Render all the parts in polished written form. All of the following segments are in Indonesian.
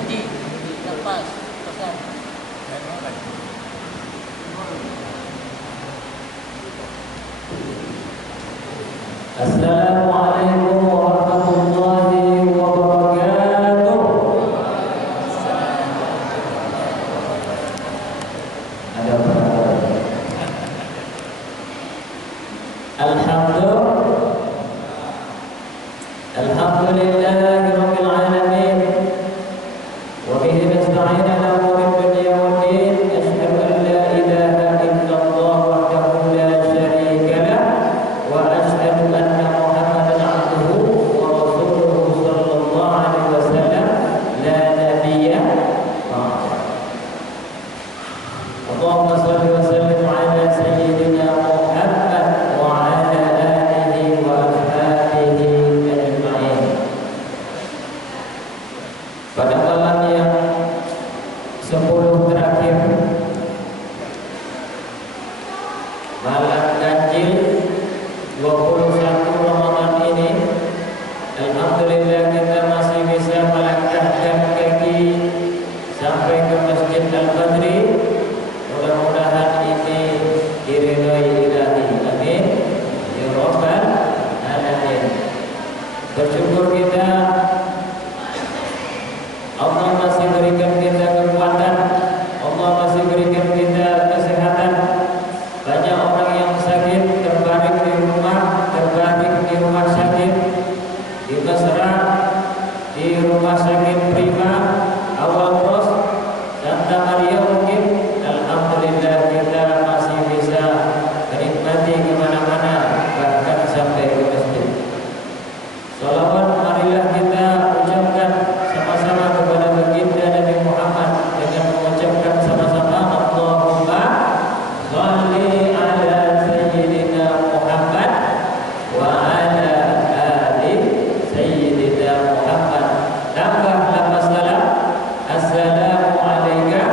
Haji lepas pesan. Assalamualaikum warahmatullahi wabarakatuh. Ada apa? Alhamdulillahirabbil alamin. Wa bihi nasta'in ala umuri dunya waddin. Asyhadu an la ilaha illallah wahdahu la syarika lah wa asyhadu anna Muhammadan abduhu wa rasuluhu sallallahu alaihi wasallam la nabiyya ba'dahu. Allahumma shalli wa sallim ala sayyidina Muhammad wa ala alihi wa ashabihi ajma'in. Pada malam yang 10 terakhir, malam ganjil 21 Ramadan ini, alhamdulillah kita masih bisa melangkahkan kaki sampai ke Masjid Al-Badri. Mudah-mudahan ini diridhai ilahi. Amin ya rabbal alamin. Bersyukur kita, Allah masih berikan kita kekuatan, Allah masih berikan kita kesehatan. Banyak orang yang sakit terbaring di rumah sakit, di Mesra, di rumah sakit Prima, Awal Bros, Santa Maria mungkin. Alhamdulillah kita masih bisa menikmati kemana-mana, bahkan sampai ke masjid. Salawat marilah kita ucapkan sama-sama kepada baginda Nabi Muhammad dengan mengucapkan sama-sama Allahumma shalli ala sayyidina Muhammad wa ala ali sayyidina Muhammad. Tambah lafaz salam, assalamu alayka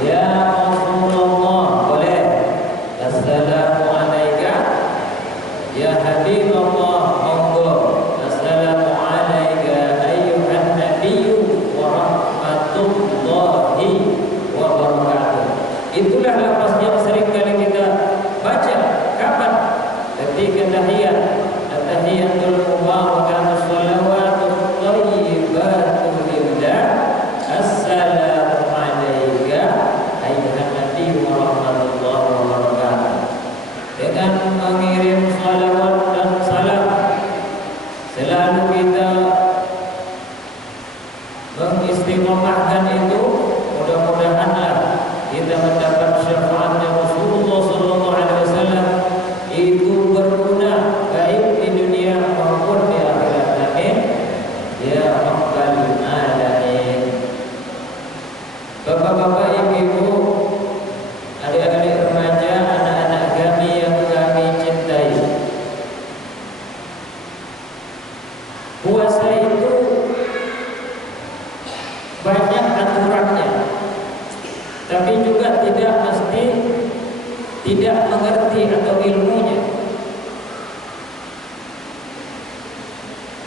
ya Rasulullah. Boleh. Assalamu alayka ya Habibullah. Monggo. Assalamu alayka ayyuhan nabiyyu wa rahmatullahi wa barakatuh. Itulah lafaz yang sering kali kita baca. Kapan? Ketika tahiyat. At-tahiyatul mubarakatuh shalawatut thayyibatu lillah. Assalamu alayka ayyuhan nabiyyu wa rahmatullahi wa barakatuh. Dengan mengirim salawat dan salam, selalu kita mengistiqomahkan itu. Mudah-mudahanlah kita mendapat syafaatnya Rasulullah sallallahu alaihi wasallam, itu berguna baik di dunia maupun di akhirat. Amin ya rabbal alamin. Bapak-bapak, ibu-ibu, adik-adik remaja, anak-anak kami yang kami cintai, puasa itu banyak aturannya, tapi juga tidak mesti tidak mengerti atau ilmunya.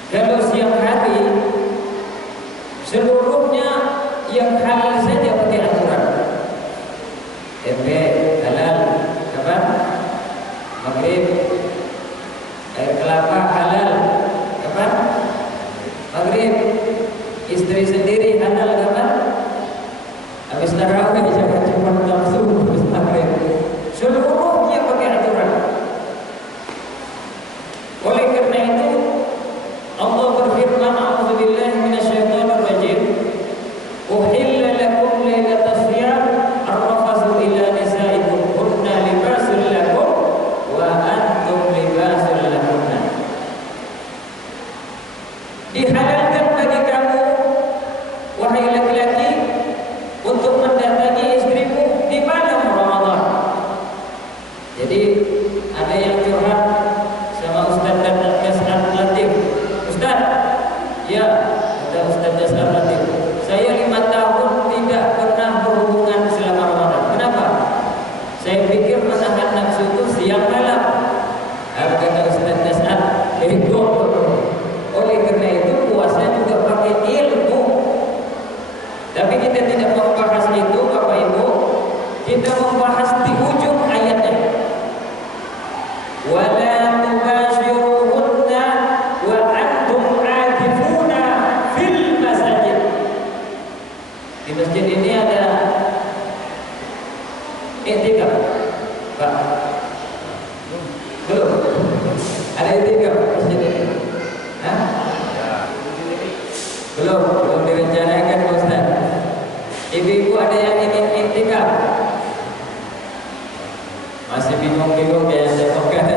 Kalau siang hari seluruhnya yang halal saja pakai aturan. Tempe halal, kapan? Maghrib. Air kelapa halal, kapan? Maghrib. Istri sendiri halal, kapan? Habis tarawih, jangan cuma langsung habis maghrib. Seluruhnya pakai aturan. Oleh karena itu Allah berfirman, a'udzubillahi minasyaitonir rajim, uhilla lakum lailatas shiyam ar-rafathu ila nisaikum hunna libasul lakum wa antum libasul lahunna. Dihalalkan bagi kamu, wahai laki-laki, untuk mendatangi istrimu di malam Ramadan. Jadi ada yang curhat sama Ustaz dan Dasar Latif. Ustaz, ya, kata Ustaz Dasar Latif, saya 5 tahun tidak pernah berhubungan selama Ramadan. Kenapa? Saya pikir menahan nafsu itu siang malam. Kata Ustaz Dasar, oleh karena itu puasa bingung kayak Depok kan.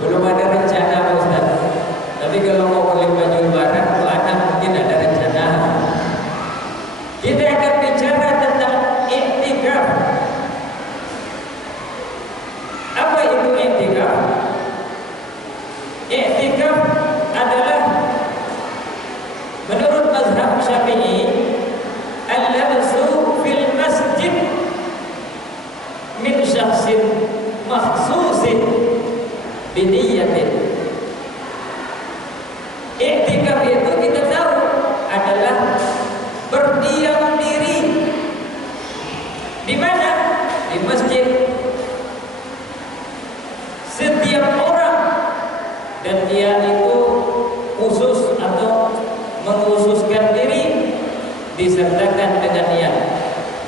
Belum ada rencana Pak Ustaz. Tapi kalau mau beli baju lebaran untuk anak mungkin ada rencana. Kita akan bicara tentang i'tikaf. Apa itu i'tikaf? I'tikaf adalah menurut mazhab Syafi'i al-labsu fil masjid min syakhsin makhsusin biniyatin. I'tikaf itu kita tahu adalah berdiam diri di mana? Di masjid. Setiap orang dan dia itu khusus atau mengkhususkan diri disertakan dengan niat.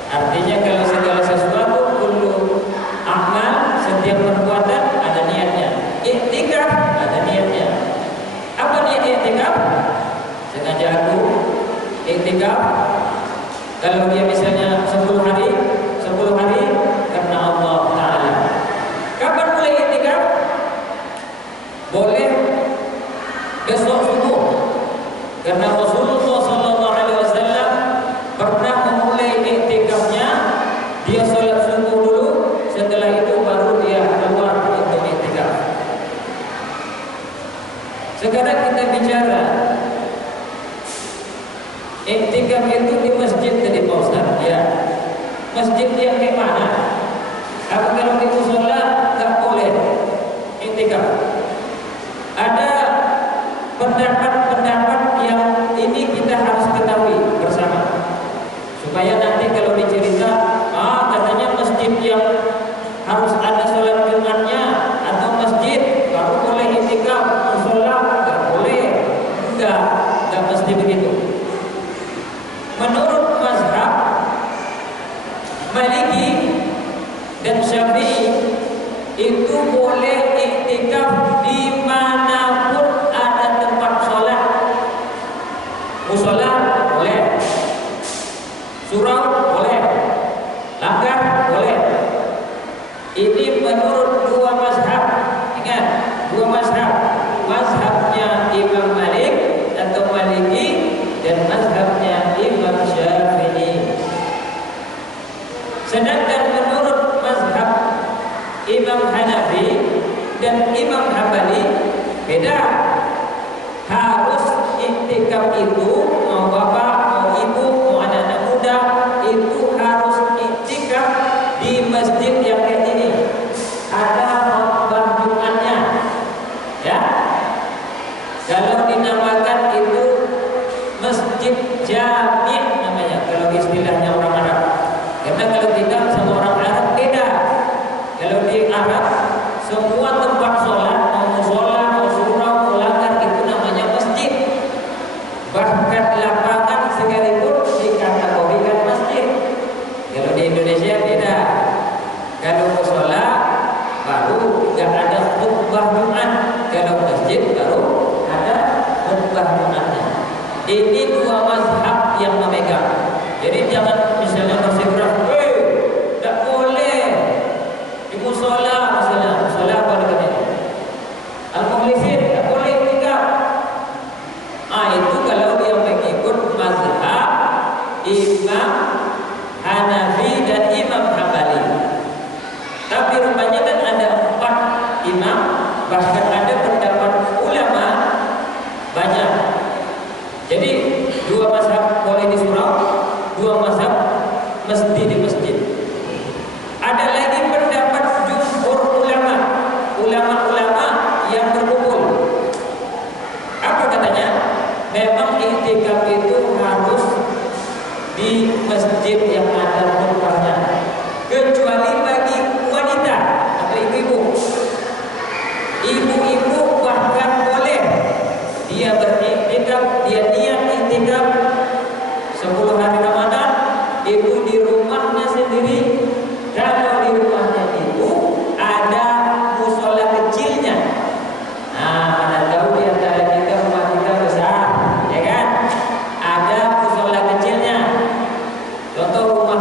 Artinya kalau segala sesuatu kullu amal, setiap perbuatan ada niatnya. I'tikaf ada niatnya. Apa niat i'tikaf? Sengaja aku i'tikaf kalau dia misalnya 10 hari karena Allah Ta'ala. Kapan mulai i'tikaf? Boleh besok subuh, karena Rasulullah SAW pernah memulai i'tikafnya. Dia sholat subuh dulu, setelah itu baru dia keluar untuk i'tikaf. Sekarang kita bicara i'tikaf itu di masjid tadi Pak Ustaz. Ya, masjid yang kayak mana? Apa kalau di musola nggak boleh i'tikaf? Ada pendapat-pendapat yang ini kita harus ketahui bersama, supaya nanti kalau dicerita, katanya masjid yang harus ada sholat Jumatnya atau masjid baru boleh i'tikaf, musola nggak boleh. Enggak mesti begitu. Menurut mazhab Maliki dan Syafi'i itu boleh i'tikaf dimanapun ada tempat sholat. Musola boleh, surau boleh, langgar boleh. Ini menurut dua mazhab. Ingat, dua mazhab. Mazhabnya Imam Malik atau Maliki dan mazhabnya Imam Syafi'i. Sedangkan menurut mazhab Imam Hanafi dan Imam Hambali beda. Harus i'tikaf itu mau bapak, mau ibu, mau anak-anak muda itu harus i'tikaf di masjid yang kayak ini. Ada khutbah Jumatnya, ya. Kalau dinamakan itu masjid jami' namanya kalau istilahnya orang Arab. Karena kalau kita sama orang Arab beda. Kalau di Arab semua tempat sholat, mau musola, mau surau, mau langgar itu namanya masjid. Bahkan lapangan sekalipun dikategorikan masjid. Kalau di Indonesia beda. Kalau musola baru nggak ada khutbah Jumat. Kalau masjid baru ada khutbah Jumatnya. Ini dua mazhab yang memegang. Jadi jangan misalnya bersikeras, tidak boleh di musola misalnya, musola apa namanya? Al-Mukhlisin tidak boleh i'tikaf. Itu kalau dia mengikut mazhab Imam Hanafi dan Imam Hambali. Tapi rupanya kan ada 4 imam, bahkan ada pendapat ulama banyak. Jadi 2 mazhab boleh di surau, 2 mazhab mesti di masjid. Ada lagi pendapat jumhur ulama yang berkumpul. Apa katanya? Memang i'tikaf itu harus di masjid yang ada khutbahnya, kecuali bagi wanita atau ibu-ibu. Ibu-ibu bahkan boleh dia beriktikaf, dia niat iktikaf 10 hari Ramadan itu di rumahnya sendiri. Kalau di rumahnya itu ada musola kecilnya. Mana tahu di antara kita rumah kita besar, ya kan? Ada musola kecilnya. Contoh rumah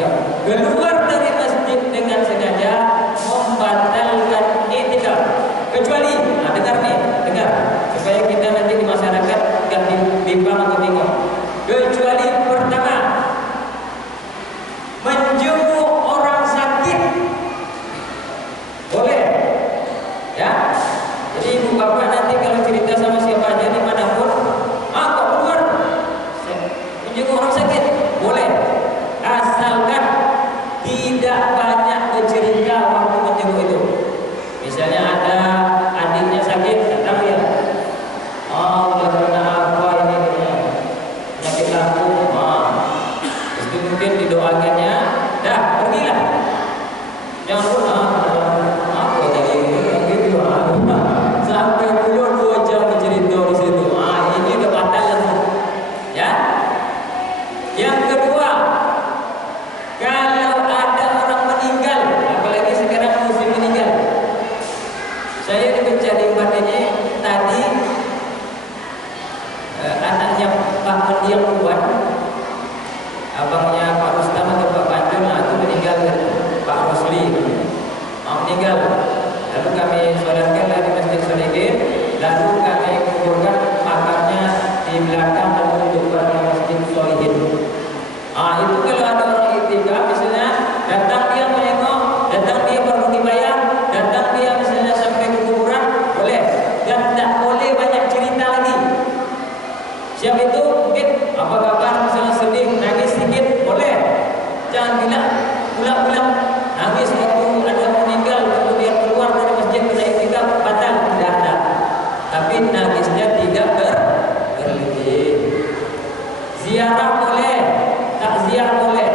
i'tikaf. Keluar dari masjid dengan sengaja membatalkan i'tikaf. Kecuali, dengar nih, dengar supaya kita nanti di masyarakat gak bimbang atau bingung. Kecuali pertama, menjenguk orang sakit boleh, ya. Jadi ibu bapak nanti kalau cerita sama siapa aja dimanapun, kok keluar menjenguk orang sakit boleh, asalkan tidak banyak bercerita waktu menjenguk itu. Misalnya ada adiknya sakit, datang dia, udah kena apa ini penyakit lambung, itu mungkin didoakannya, dah pergilah, jangan pernah apa tadi gitu, sampai puluh 2 jam bercerita di situ, ini udah batal langsung, ya. Yang kedua, kalau ada orang meninggal, apalagi sekarang musim meninggal. Saya dicari ini tadi anaknya Pak Mendiang Buan, abangnya Pak Rustam atau Pak Bandung, itu meninggal, Pak Rosli meninggal. Lalu kami solatkan di Masjid Solihin, lalu kami kuburkan makamnya di belakang dan menunjukkan di Masjid Solihin. Itu kalau ada orang i'tikaf misalnya, datang dia menengok, datang dia baru dibayar, datang dia misalnya sampai ke kuburan, boleh. Dan tak boleh banyak cerita lagi. Siap itu mungkin apa kabar, misalnya sedih, nangis sedikit, boleh. Jangan bilang ulang-ulang nangis waktu ada meninggal, kemudian keluar dari masjid kena i'tikaf, batal, tidak ada. Tapi nangisnya tidak berlebih. Ziarah boleh, takziah boleh.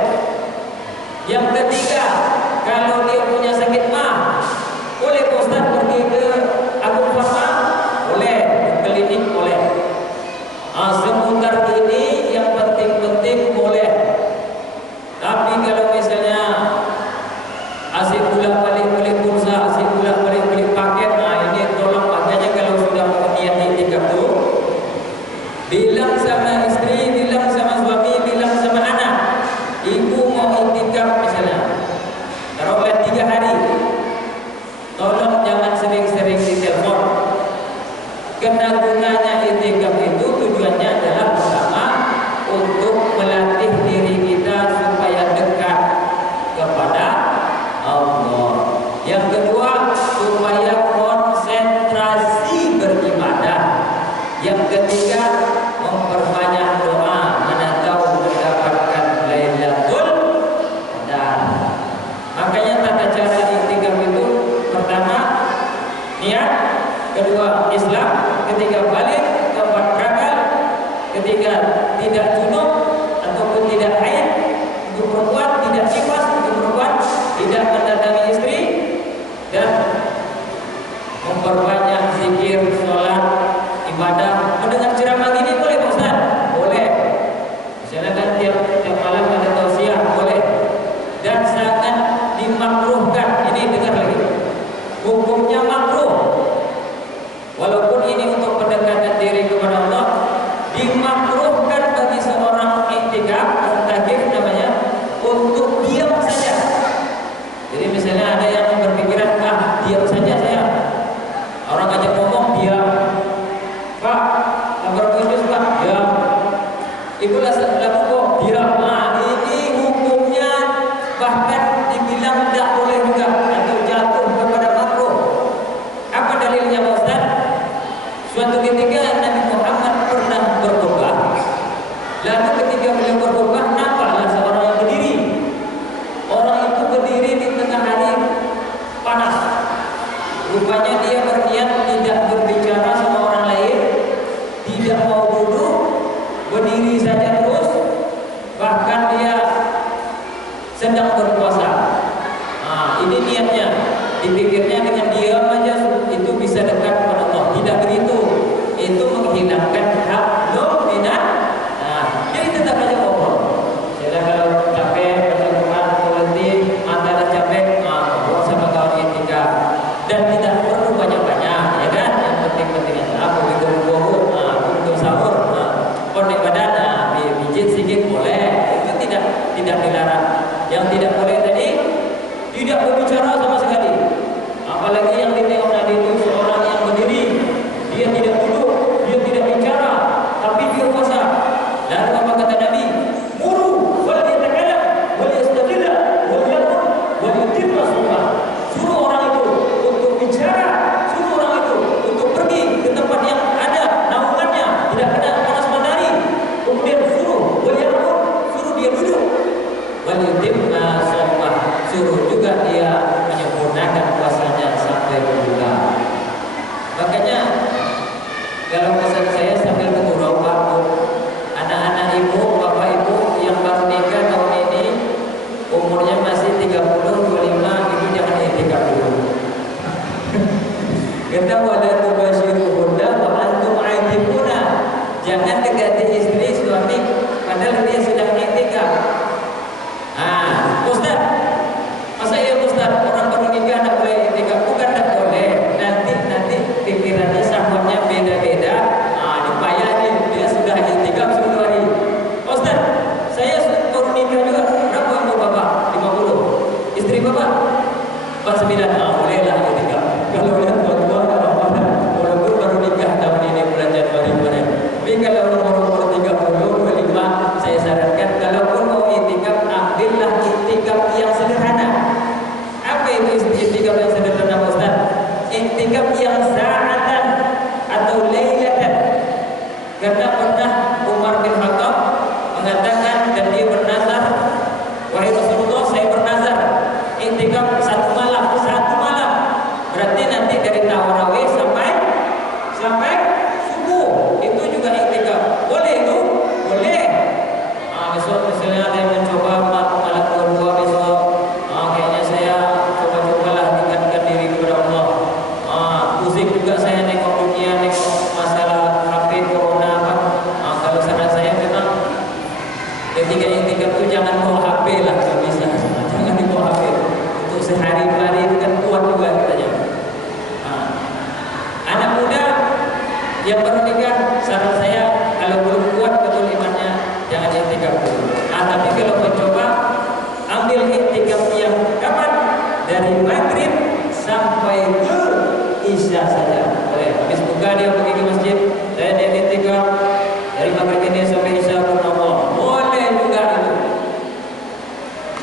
Yang ketiga, kalau dia punya sakit mah, boleh Pak Ustaz pergi ke Agung Pharma, boleh, ke klinik boleh. Seputar ini yang penting-penting boleh. Tapi kalau misalnya asyik bolak-balik beli pulsa, asyik bolak-balik beli paket, ini tolong makanya kalau sudah niat i'tikaf tu, bilang sama istri, bilang sama suami, bilang sama anak, ibu mau i'tikaf misalnya, taruhlah 3 hari, tolong jangan sering-sering ditelepon. Karena gunanya i'tikaf itu tujuannya adalah pertama untuk melatih diri kita supaya dekat kepada Allah. Yang kedua, supaya konsentrasi beribadah. Yang ketiga, memperbanyak doa, mana tahu mendapatkan Lailatul Qadar. Makanya tata cara i'tikaf itu pertama niat, kedua Islam, ketiga balik, keempat berakal, ketiga tidak junub ataupun tidak haid untuk perempuan, tidak nifas untuk perempuan, tidak mendatangi istri, dan memperbanyak zikir, sholat, ibadah. Mendengar ceramah gini boleh Pak Ustaz? Boleh. Misalnya kan tiap malam ada tausiah, boleh. Dan sangat dimakruhkan. Ini dengar lagi. Hukumnya makruh. Walaupun ini untuk pendekatan diri kepada Allah, dimakruhkan bagi seorang i'tikaf, mu'takif namanya, untuk diam saja. Jadi misalnya ada yang berpikiran, diam saja saya. Orang ajak ngomong, diam. Pak, kabar khusus Pak, diam. Ibu lagu kok, diam. Ini hukumnya bahkan dibilang tidak boleh juga, atau jatuh kepada makruh. Apa dalilnya Pak Ustaz? Suatu ketika Nabi Muhammad pernah berkhutbah. Lalu ketika beliau berkhutbah, nampaklah seorang yang berdiri. Orang itu berdiri di tengah hari panas. Rupanya dia berniat tidak berbicara sama orang lain, tidak mau duduk, berdiri saja terus. Bahkan dia sedang berpuasa. Ini niatnya. Dipikirnya dengan diam aja itu bisa dekat kepada Allah. Tidak begitu. Itu menghilangkan hak minan. Jadi tetap aja ngobrol. Jadi kalau capek, pertemuan, politik, antara capek, ngobrol sama kawan i'tikaf. Dan tidak perlu banyak-banyak, ya kan? Yang penting-penting aja. Aku bikin buku, aku bikin sahur, konek badan, pijit sedikit boleh. Itu tidak dilarang. Yang Yang tidak boleh tadi tidak berbicara sama sekali. Apalagi yang ditengok tadi itu seorang yang berdiri, dia tidak duduk, dia tidak bicara, tapi dia puasa. Lalu apa kata Nabi? Muru wal yatakalam wal yastaqilla wal yaqul wal yutimma shalah. Suruh orang itu untuk bicara, suruh orang itu untuk pergi ke tempat yang ada naungannya, tidak kena panas matahari. Kemudian suruh wal yaqul, suruh dia duduk. Wal yutimma shalah, suruh juga dia menyempurnakan puasanya sampai berbuka. Makanya kalau pesan saya sambil menurut waktu, anak-anak ibu, bapak ibu yang baru nikah tahun ini umurnya masih 30, 25, itu jangan iktikaf dulu. Kata wala tubashiruhunna wa antum aatifuna. Jangan dekati istri suami padahal dia sudah iktikaf. Ustaz, masa iya Ustaz orang baru nikah tidak boleh iktikaf? Bukan tidak boleh. Nanti pikirannya sahabatnya beda-beda. Dipayah nih, dia sudah iktikaf 10 hari. Ustaz, saya baru nikah juga. Berapa umur bapak? 50. Istri bapak? 49. Bolehlah iktikaf. Kalau lihat tua-tua tidak apa-apa. Walaupun baru nikah tahun ini bulan Januari kemarin. Tapi kalau umur 30, 25, saya sarankan kalaupun mau iktikaf, ambillah iktikaf yang sederhana. Apa itu iktikaf yang sederhana Ustaz? Iktikaf yang sa'atan atau lailatan. Karena pernah Umar bin Khattab mengatakan dan dia bernazar, wahai Rasulullah, saya bernazar iktikaf satu malam. Berarti nanti dari tarawih sampai subuh itu juga iktikaf. Boleh itu? Boleh. Besok misalnya ada yang mencoba malam kedua besok, kayaknya saya coba-cobalah tingkatkan diri kepada Allah. Pusing juga saya nengok dunia, nengok masalah HP, corona apa. Kalau saran saya memang ketika iktikaf itu jangan bawa HP lah kalau bisa. Jangan dibawa HP. Untuk sehari dua hari itu kan kuat juga katanya. Anak muda yang baru nikah, saran saya kalau belum kuat betul imannya, jangan iktikaf dulu. Tapi kalau mencoba, ambil iktikaf yang kapan? Dari maghrib sampai ke isya saja. Boleh. Habis buka dia pergi ke masjid, saya dia iktikaf dari maghrib ini sampai isya pun Allah. Boleh juga itu.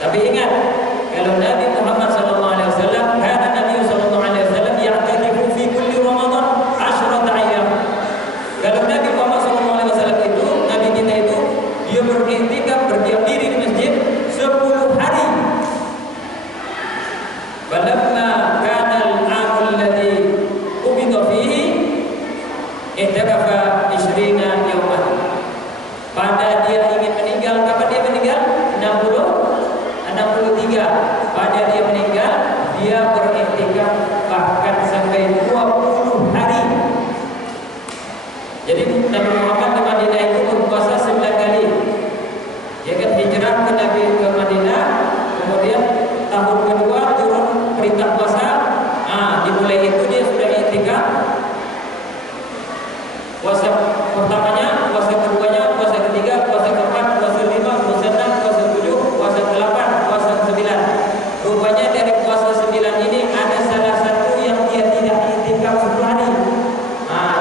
Tapi ingat, kalau Nabi Muhammad SAW, karena Nabi SAW ya'tadifu fi kulli Ramadan 10 ayyam. Kalau Nabi Muhammad SAW itu, Nabi kita itu, dia beriktikaf, berdiam diri di masjid 10 hari. Falamma kana al-'amul ladzi qubida fihi i'takafa 20 yawman. Pada dia ingin meninggal, kapan dia meninggal? 63. Pada dia meninggal, dia beriktikaf bahkan sampai 20 hari. Jadi Nabi Muhammad di Madinah itu berpuasa 9 kali. Dia kan hijrah ke Nabi ke Madinah, kemudian tahun kedua turun perintah puasa. Dimulai itu dia sudah iktikaf. Puasa pertamanya, puasa keduanya, puasa ketiga, puasa keempat, puasa kelima, puasa enam, puasa tujuh, puasa ke-8, puasa ke-9. Rupanya dari puasa 9 ini ada salah satu yang dia tidak iktikaf 10 hari.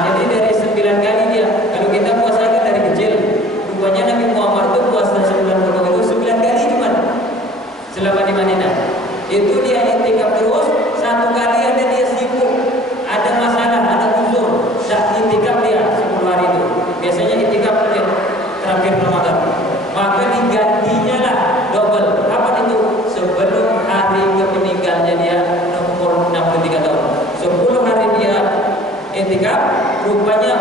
Jadi dari 9 kali dia. Kalau kita puasa kan dari kecil. Rupanya Nabi Muhammad itu puasa 9 kali cuma selama di Madinah. Itu dia iktikaf terus. Satu kali ada dia sibuk, ada masalah, ada uzur, tak iktikaf dia 10 hari itu. Biasanya iktikaf dia terakhir Ramadan. Maka digantinya lah double. Kapan itu? Sebelum hari meninggalnya dia umur 63 tahun. 10 hari dia iktikaf, rupanya